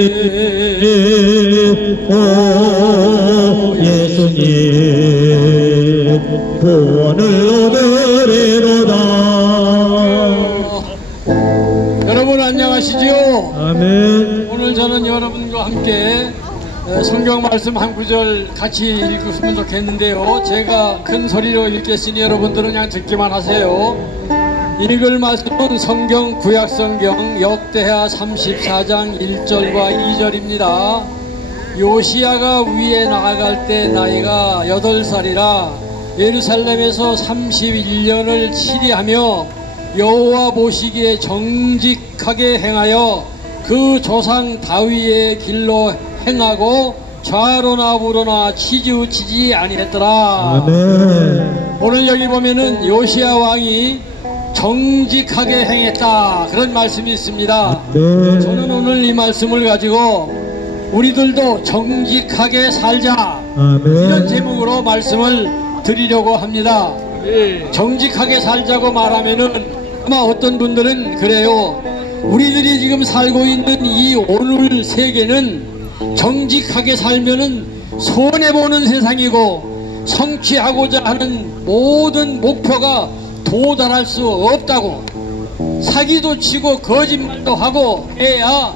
오 예수님 구원을 얻으리로다. 여러분 안녕하시지요? 아멘. 오늘 저는 여러분과 함께 성경 말씀 한 구절 같이 읽었으면 좋겠는데요. 제가 큰 소리로 읽겠으니 여러분들은 그냥 듣기만 하세요. 읽을 말씀은 성경 구약성경 역대하 34장 1절과 2절입니다. 요시야가 위에 나아갈 때 나이가 8살이라 예루살렘에서 31년을 치리하며 여호와 보시기에 정직하게 행하여 그 조상 다윗의 길로 행하고 좌로나 우로나 치우치지 아니했더라. 아멘. 오늘 여기 보면은 요시야 왕이 정직하게 행했다 그런 말씀이 있습니다. 아멘. 저는 오늘 이 말씀을 가지고 우리들도 정직하게 살자 아멘. 이런 제목으로 말씀을 드리려고 합니다. 정직하게 살자고 말하면은 아마 어떤 분들은 그래요. 우리들이 지금 살고 있는 이 오늘 세계는 정직하게 살면은 손해보는 세상이고 성취하고자 하는 모든 목표가 도달할 수 없다고, 사기도 치고 거짓말도 하고 해야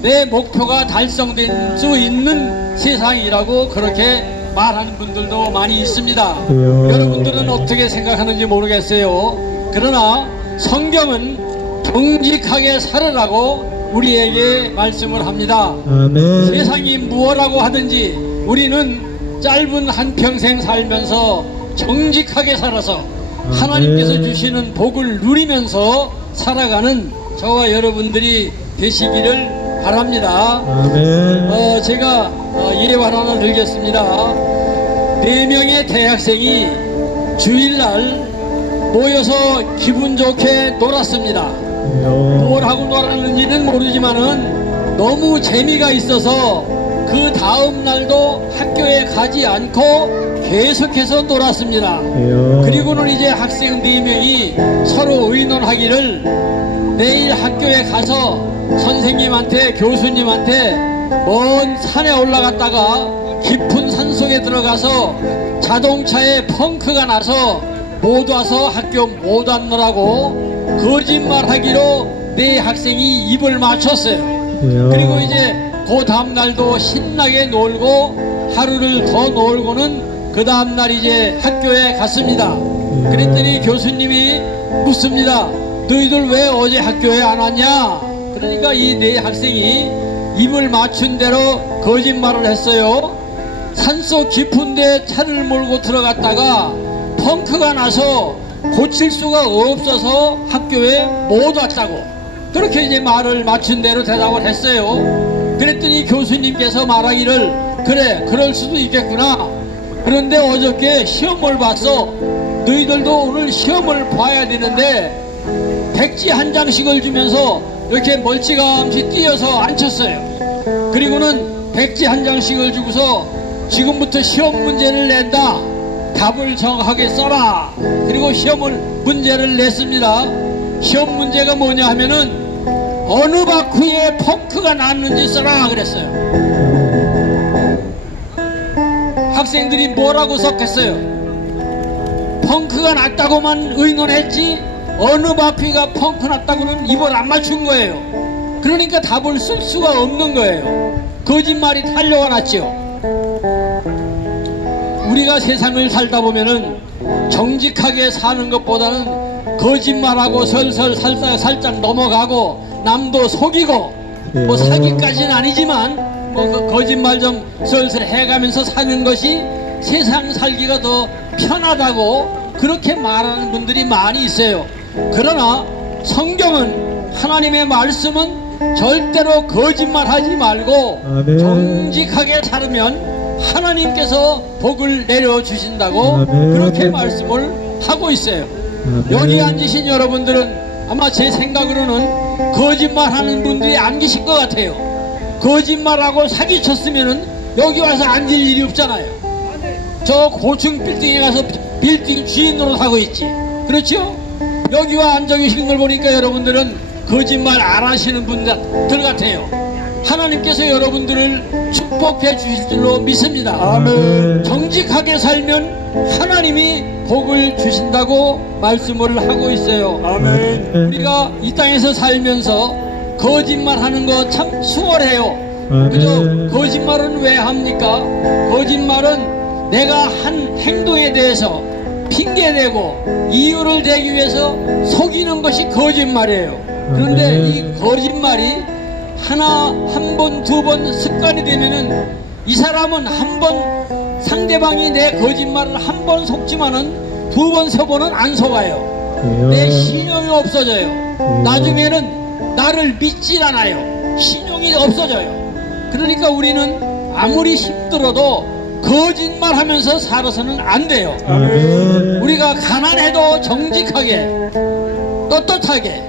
내 목표가 달성될 수 있는 세상이라고 그렇게 말하는 분들도 많이 있습니다. 여러분들은 어떻게 생각하는지 모르겠어요. 그러나 성경은 정직하게 살으라고 우리에게 말씀을 합니다. 아멘. 세상이 무엇라고 하든지 우리는 짧은 한평생 살면서 정직하게 살아서 하나님께서 주시는 복을 누리면서 살아가는 저와 여러분들이 되시기를 바랍니다. 아멘. 제가 예화 하나 들겠습니다. 4명의 대학생이 주일날 모여서 기분 좋게 놀았습니다. 뭘 하고 놀았는지는 모르지만은 너무 재미가 있어서 그 다음 날도 학교에 가지 않고 계속해서 놀았습니다. 그리고는 이제 학생 4명이 서로 의논하기를 내일 학교에 가서 선생님한테 교수님한테 먼 산에 올라갔다가 깊은 산속에 들어가서 자동차에 펑크가 나서 못 와서 학교 못 왔노라고 거짓말하기로 4학생이 입을 맞췄어요. 그리고 이제 그 다음날도 신나게 놀고 하루를 더 놀고는 그 다음날 이제 학교에 갔습니다. 그랬더니 교수님이 묻습니다. 너희들 왜 어제 학교에 안 왔냐? 그러니까 이 4학생이 입을 맞춘 대로 거짓말을 했어요. 산속 깊은 데 차를 몰고 들어갔다가 펑크가 나서 고칠 수가 없어서 학교에 못 왔다고 그렇게 이제 말을 맞춘 대로 대답을 했어요. 그랬더니 교수님께서 말하기를 그래 그럴 수도 있겠구나. 그런데 어저께 시험을 봤어. 너희들도 오늘 시험을 봐야 되는데 백지 한 장씩을 주면서 이렇게 멀찌감치 뛰어서 앉혔어요. 그리고는 백지 한 장씩을 주고서 지금부터 시험 문제를 낸다. 답을 정확하게 써라. 그리고 문제를 냈습니다. 시험 문제가 뭐냐 하면은 어느 바퀴에 펑크가 났는지 써라 그랬어요. 학생들이 뭐라고 썼겠어요? 펑크가 났다고만 의논했지 어느 바퀴가 펑크 났다고는 입을 안 맞춘 거예요. 그러니까 답을 쓸 수가 없는 거예요. 거짓말이 탄로가 났죠. 우리가 세상을 살다 보면은 정직하게 사는 것보다는 거짓말하고 설설 살짝 넘어가고 남도 속이고 뭐 사기까지는 아니지만 뭐 거짓말 좀 설설 해가면서 사는 것이 세상 살기가 더 편하다고 그렇게 말하는 분들이 많이 있어요. 그러나 성경은 하나님의 말씀은 절대로 거짓말하지 말고 아멘. 정직하게 살면 하나님께서 복을 내려주신다고 아멘. 그렇게 말씀을 하고 있어요. 아멘. 여기 앉으신 여러분들은 아마 제 생각으로는 거짓말하는 분들이 안 계실 것 같아요. 거짓말하고 사기쳤으면은 여기 와서 앉을 일이 없잖아요. 저 고층 빌딩에 가서 빌딩 주인 노릇하고 있지. 그렇죠? 여기 와 앉아 계신 걸 보니까 여러분들은 거짓말 안 하시는 분들 같아요. 하나님께서 여러분들을 축복해 주실 줄로 믿습니다. 아멘. 정직하게 살면 하나님이 복을 주신다고 말씀을 하고 있어요. 아멘. 우리가 이 땅에서 살면서 거짓말하는 거 참 수월해요. 그죠? 거짓말은 왜 합니까? 거짓말은 내가 한 행동에 대해서 핑계대고 이유를 대기 위해서 속이는 것이 거짓말이에요. 그런데 이 거짓말이 한 번, 두 번 습관이 되면은 이 사람은 한 번 상대방이 내 거짓말을 한 번 속지만은 두 번, 세 번은 안 속아요. 내 신용이 없어져요. 나중에는 나를 믿질 않아요. 신용이 없어져요. 그러니까 우리는 아무리 힘들어도 거짓말하면서 살아서는 안 돼요. 우리가 가난해도 정직하게 떳떳하게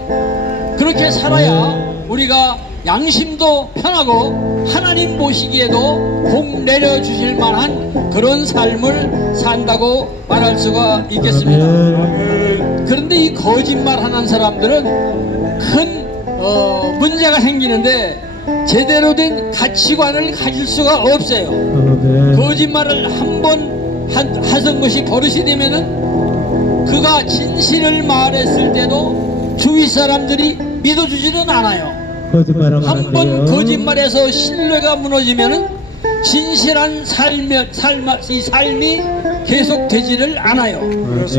그렇게 살아야 우리가 양심도 편하고 하나님 보시기에도 복 내려주실 만한 그런 삶을 산다고 말할 수가 있겠습니다. 그런데 이 거짓말하는 사람들은 큰 문제가 생기는데 제대로 된 가치관을 가질 수가 없어요. 거짓말을 한 번 하던 것이 버릇이 되면은 그가 진실을 말했을 때도 주위 사람들이 믿어주지는 않아요. 한 번 거짓말해서 신뢰가 무너지면은 진실한 이 삶이 계속되지를 않아요.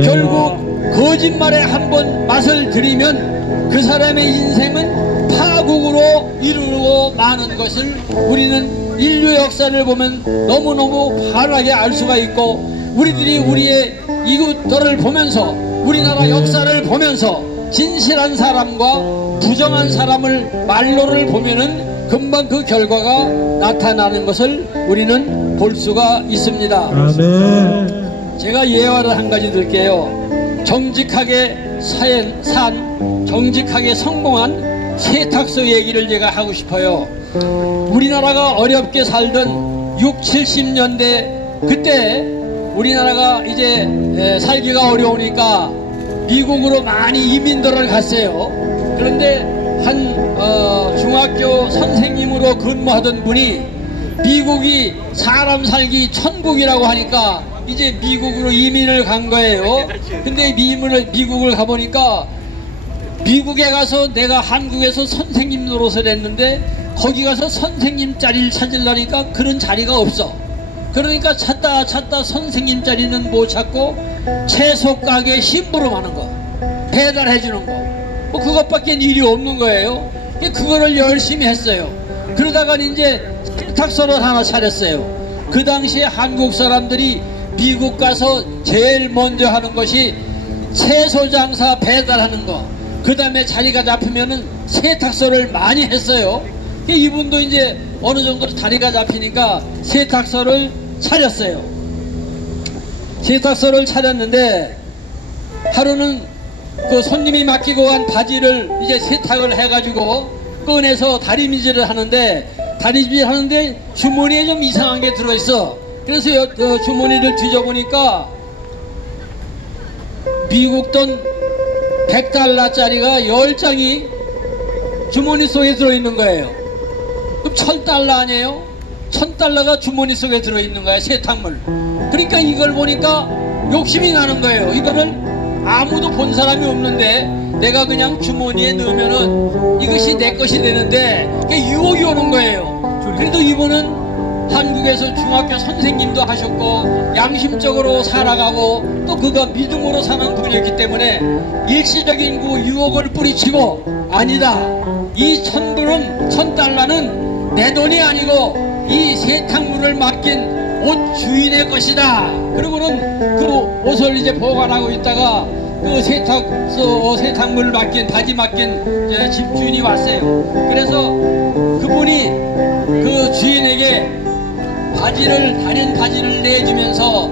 결국 거짓말에 한 번 맛을 들이면 그 사람의 인생은 파국으로 이르고 마는 것을 우리는 인류 역사를 보면 너무너무 환하게 알 수가 있고, 우리들이 우리의 이웃들을 보면서 우리나라 역사를 보면서 진실한 사람과 부정한 사람을 말로를 보면은 금방 그 결과가 나타나는 것을 우리는 볼 수가 있습니다. 아멘. 제가 예화를 한 가지 들게요. 정직하게 정직하게 성공한 세탁소 얘기를 제가 하고 싶어요. 우리나라가 어렵게 살던 6, 70년대 그때 우리나라가 이제 살기가 어려우니까 미국으로 많이 이민들을 갔어요. 그런데 한 중학교 선생님으로 근무하던 분이 미국이 사람 살기 천국이라고 하니까 이제 미국으로 이민을 간 거예요. 근데 미국을 가보니까 미국에 가서 내가 한국에서 선생님 노릇을 했는데 거기 가서 선생님 자리를 찾으려니까 그런 자리가 없어. 그러니까 찾다 선생님 자리는 못 찾고 채소 가게 심부름 하는 거, 배달해 주는 거, 뭐 그것밖에 일이 없는 거예요. 그거를 열심히 했어요. 그러다가 이제 세탁소를 하나 차렸어요. 그 당시에 한국 사람들이 미국 가서 제일 먼저 하는 것이 채소 장사 배달하는 거, 그 다음에 자리가 잡히면은 세탁소를 많이 했어요. 이분도 이제 어느 정도 자리가 잡히니까 세탁소를 차렸어요. 세탁소를 차렸는데 하루는 그 손님이 맡기고 간 바지를 이제 세탁을 해가지고 꺼내서 다리미질을 하는데 주머니에 좀 이상한 게 들어있어. 그래서 주머니를 뒤져보니까 미국 돈 $100짜리가 10장이 주머니 속에 들어있는 거예요. 그럼 $1000 아니에요? $1000가 주머니 속에 들어있는 거야, 세탁물. 그러니까 이걸 보니까 욕심이 나는 거예요. 이거를 아무도 본 사람이 없는데 내가 그냥 주머니에 넣으면은 이것이 내 것이 되는데 유혹이 오는 거예요. 그래도 이분은 한국에서 중학교 선생님도 하셨고 양심적으로 살아가고 또 그가 믿음으로 사는 분이었기 때문에 일시적인 그 유혹을 뿌리치고, 아니다, 이 $1000는 내 돈이 아니고 이 세탁물을 맡긴 옷 주인의 것이다. 그러고는 그 옷을 이제 보관하고 있다가 그 세탁물을 맡긴, 바지 맡긴 집주인이 왔어요. 그래서 그분이 그 주인에게 다린 바지를 내주면서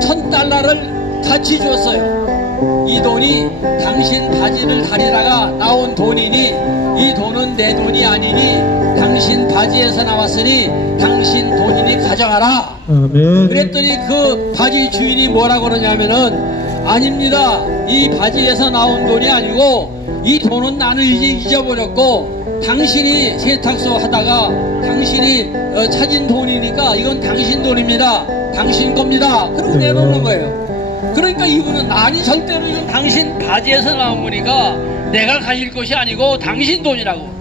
$1000를 같이 줬어요. 이 돈이 당신 바지를 다리다가 나온 돈이니 이 돈은 내 돈이 아니니 당신 바지에서 나왔으니 당신 돈이니 가져가라. 아멘. 그랬더니 그 바지 주인이 뭐라고 그러냐면은, 아닙니다. 이 바지에서 나온 돈이 아니고 이 돈은 나는 잊어버렸고 당신이 세탁소 하다가 당신이 찾은 돈이니까 이건 당신 돈입니다. 당신 겁니다. 그러고 내놓는 거예요. 그러니까 이분은 아니 절대로 이건 당신 바지에서 나온 거니까 내가 가질 것이 아니고 당신 돈이라고.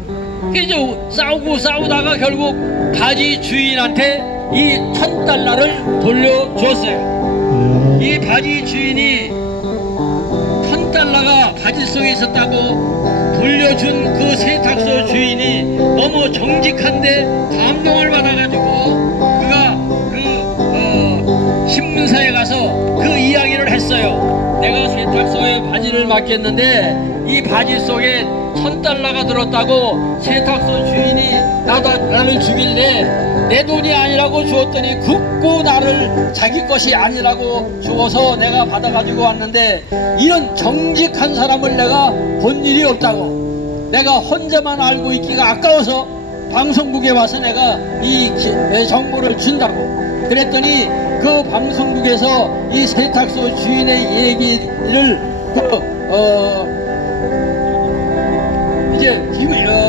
그래서 싸우다가 결국 바지 주인한테 이 $1000를 돌려주었어요. 이 바지 주인이 $1000가 바지 속에 있었다고 돌려준 그 세탁소 주인이 너무 정직한데 감동을 받아가지고 그가 신문사에 가서 그 이야기를 했어요. 내가 세탁소에 바지를 맡겼는데 이 바지 속에 $1000가 들었다고 세탁소 주인이 나를 주길래 내 돈이 아니라고 주었더니 극구 나를 자기 것이 아니라고 주어서 내가 받아가지고 왔는데 이런 정직한 사람을 내가 본 일이 없다고. 내가 혼자만 알고 있기가 아까워서 방송국에 와서 내가 이 정보를 준다고. 그랬더니 그 방송국에서 이 세탁소 주인의 얘기를 이제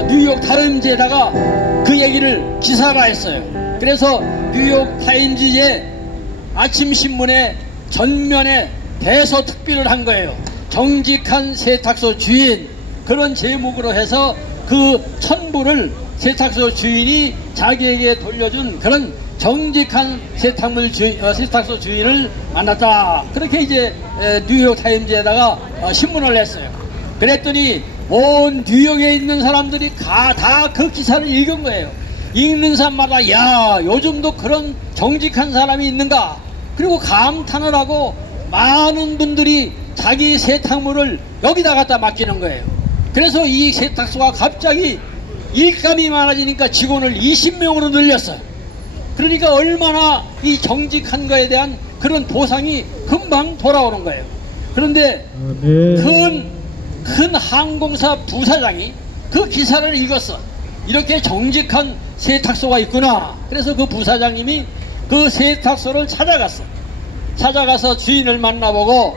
뉴욕 타임즈에다가 그 얘기를 기사화했어요. 그래서 뉴욕 타임즈의 아침 신문에 전면에 대서특필을 한 거예요. 정직한 세탁소 주인, 그런 제목으로 해서 그 $1000을 세탁소 주인이 자기에게 돌려준 그런 정직한 세탁소 주인을 만났다. 그렇게 이제 뉴욕 타임즈에다가 신문을 냈어요. 그랬더니 온 뉴욕에 있는 사람들이 다 그 기사를 읽은 거예요. 읽는 사람마다 야, 요즘도 그런 정직한 사람이 있는가? 그리고 감탄을 하고 많은 분들이 자기 세탁물을 여기다 갖다 맡기는 거예요. 그래서 이 세탁소가 갑자기 일감이 많아지니까 직원을 20명으로 늘렸어요. 그러니까 얼마나 이 정직한 거에 대한 그런 보상이 금방 돌아오는 거예요. 그런데 큰 항공사 부사장이 그 기사를 읽었어. 이렇게 정직한 세탁소가 있구나. 그래서 그 부사장님이 그 세탁소를 찾아갔어. 찾아가서 주인을 만나보고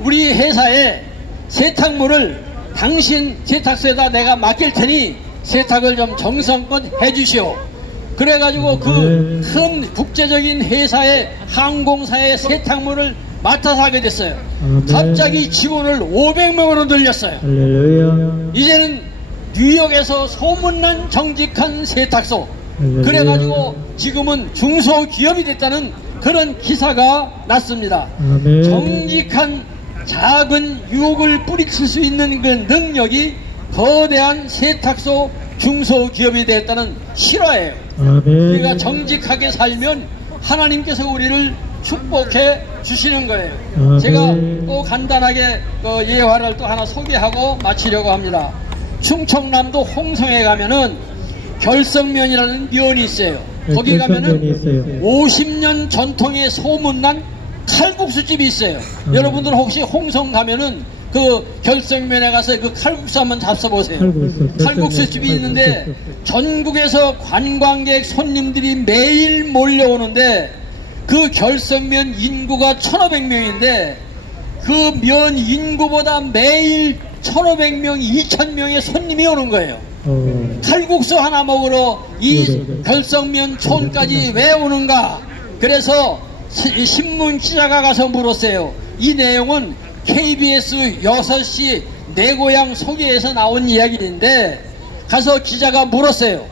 우리 회사에 세탁물을 당신 세탁소에다 내가 맡길 테니 세탁을 좀 정성껏 해주시오. 그래가지고 그 큰 국제적인 회사의 항공사의 세탁물을 맡아서 하게 됐어요. 갑자기 직원을 500명으로 늘렸어요. 이제는 뉴욕에서 소문난 정직한 세탁소. 그래가지고 지금은 중소기업이 됐다는 그런 기사가 났습니다. 정직한 작은 유혹을 뿌리칠 수 있는 그 능력이 거대한 세탁소 중소기업이 됐다는 실화예요. 우리가 정직하게 살면 하나님께서 우리를 축복해 주시는 거예요. 제가 또 간단하게 예화를 또 하나 소개하고 마치려고 합니다. 충청남도 홍성에 가면은 결성면이라는 면이 있어요. 거기 가면은 50년 전통의 소문난 칼국수집이 있어요. 여러분들 혹시 홍성 가면은 그 결성면에 가서 그 칼국수 한번 잡숴보세요. 칼국수집이 있는데 전국에서 관광객 손님들이 매일 몰려오는데 그 결성면 인구가 1500명인데 그 면 인구보다 매일 1500명, 2000명의 손님이 오는 거예요. 칼국수 하나 먹으러 이 결성면 촌까지 왜 오는가? 그래서 신문 기자가 가서 물었어요. 이 내용은 KBS 6시 내 고향 소개에서 나온 이야기인데 가서 기자가 물었어요.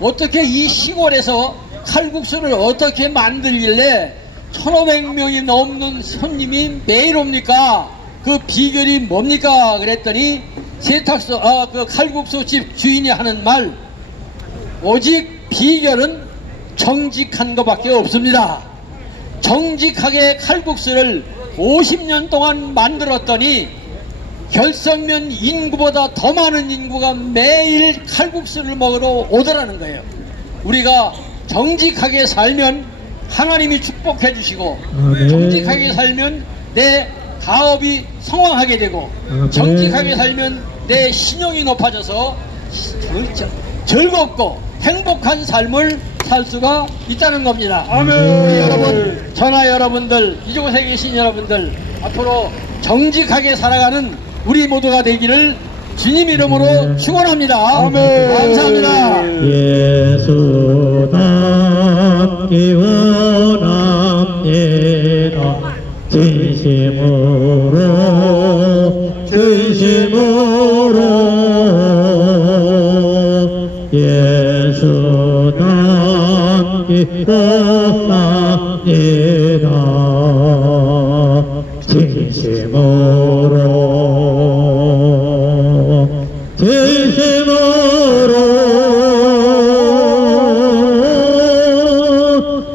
어떻게 이 시골에서 칼국수를 어떻게 만들길래 1500명이 넘는 손님이 매일 옵니까? 그 비결이 뭡니까? 그랬더니 세탁소 그 칼국수집 주인이 하는 말, 오직 비결은 정직한 것밖에 없습니다. 정직하게 칼국수를 50년 동안 만들었더니 결성면 인구보다 더 많은 인구가 매일 칼국수를 먹으러 오더라는 거예요. 우리가 정직하게 살면 하나님이 축복해 주시고 정직하게 살면 내 가업이 성황하게 되고 정직하게 살면 내 신용이 높아져서 즐겁고 행복한 삶을 살 수가 있다는 겁니다. 아멘. 여러분, 전하 여러분들, 이곳에 계신 여러분들, 앞으로 정직하게 살아가는 우리 모두가 되기를 주님 이름으로 축원합니다. 아멘. 감사합니다. 예수답기 원합니다. 진심으로 예수답기 원합니다.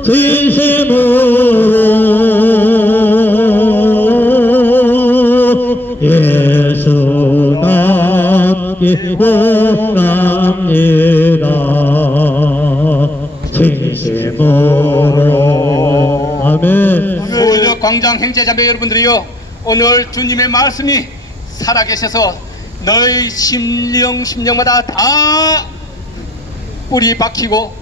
진심으로 예수답기 원합니다. 진심으로 아멘. 소녀 광장 형제자매 여러분들이요, 오늘 주님의 말씀이 살아계셔서 너희 심령마다 다 뿌리 박히고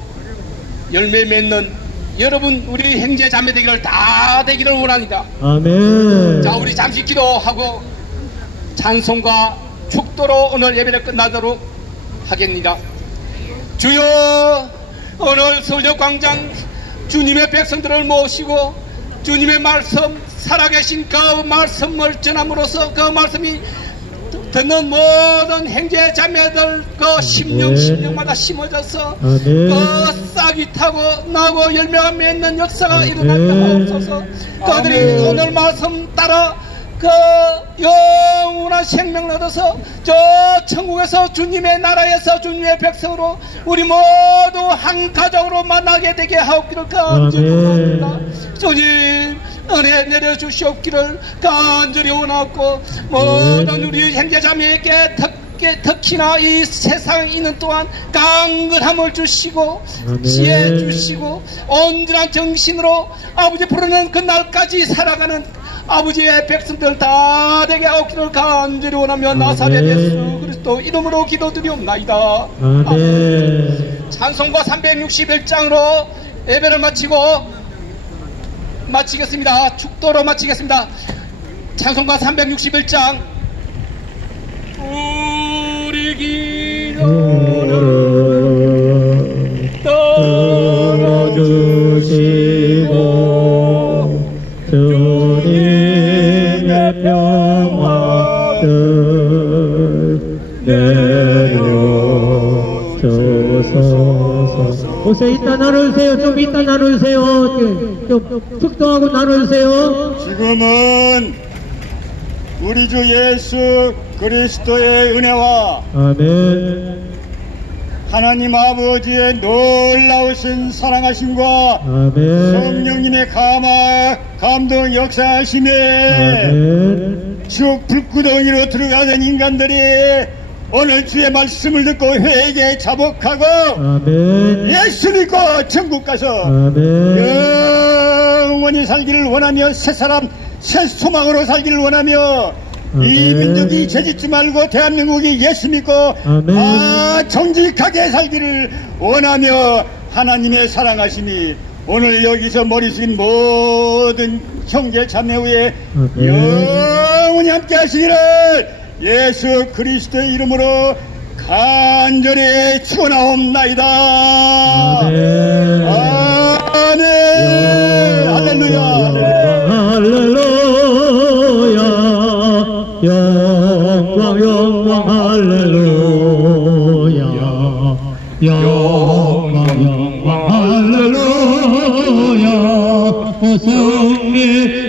열매 맺는 여러분 우리 형제자매 되기를 다 되기를 원합니다. 아멘. 자, 우리 잠시 기도하고 찬송과 축도로 오늘 예배를 끝나도록 하겠습니다. 주여, 오늘 서울역광장 주님의 백성들을 모시고 주님의 말씀, 살아계신 그 말씀을 전함으로써 그 말씀이 듣는 모든 형제 자매들 그 심령마다 심어져서 그 싹이 타고 나고 열매가 맺는 역사가 일어나게 하옵소서. 그들이 오늘 말씀 따라 그 영원한 생명을 얻어서 저 천국에서 주님의 나라에서 주님의 백성으로 우리 모두 한 가족으로 만나게 되게 하옵기를 간절히 원합니다. 주님 은혜 내려주시옵기를 간절히 원하고 모든 우리 형제자매에게 특히나 이 세상에 있는 동안 강건함을 주시고 지혜 주시고 온전한 정신으로 아버지 부르는 그날까지 살아가는 아버지의 백성들 다 되게 하옵기를 간절히 원하며 나사렛 예수 그리스도 이름으로 기도드리옵나이다. 아멘. 찬송가 361장으로 예배를 마치겠습니다. 축도로 마치겠습니다. 찬송가 361장 우리 기도를 떨어주시고 주님의 평화를 내려주소서. 오세요. 이따 나눠주세요. 좀 이따 나눠주세요. 좀 축도하고 나눠주세요. 지금은 우리 주 예수 그리스도의 은혜와 아멘. 하나님 아버지의 놀라우신 사랑하심과 아멘. 성령님의 감동 역사하심에 아멘. 지옥 불구덩이로 들어가는 인간들이 오늘 주의 말씀을 듣고 회개에 자복하고 아멘. 예수 믿고 천국 가서 아멘. 영원히 살기를 원하며 새 사람 새 소망으로 살기를 원하며 이 민족이 죄짓지 말고 대한민국이 예수 믿고 다 정직하게 살기를 원하며 하나님의 사랑하심이 오늘 여기서 머리 숙인 모든 형제 자매 위에 영원히 함께 하시기를 예수 그리스도의 이름으로 간절히 축원하옵나이다. 아멘. 할렐루야. 할렐루야. 영광 할렐루야. 영광 할렐루야. 승리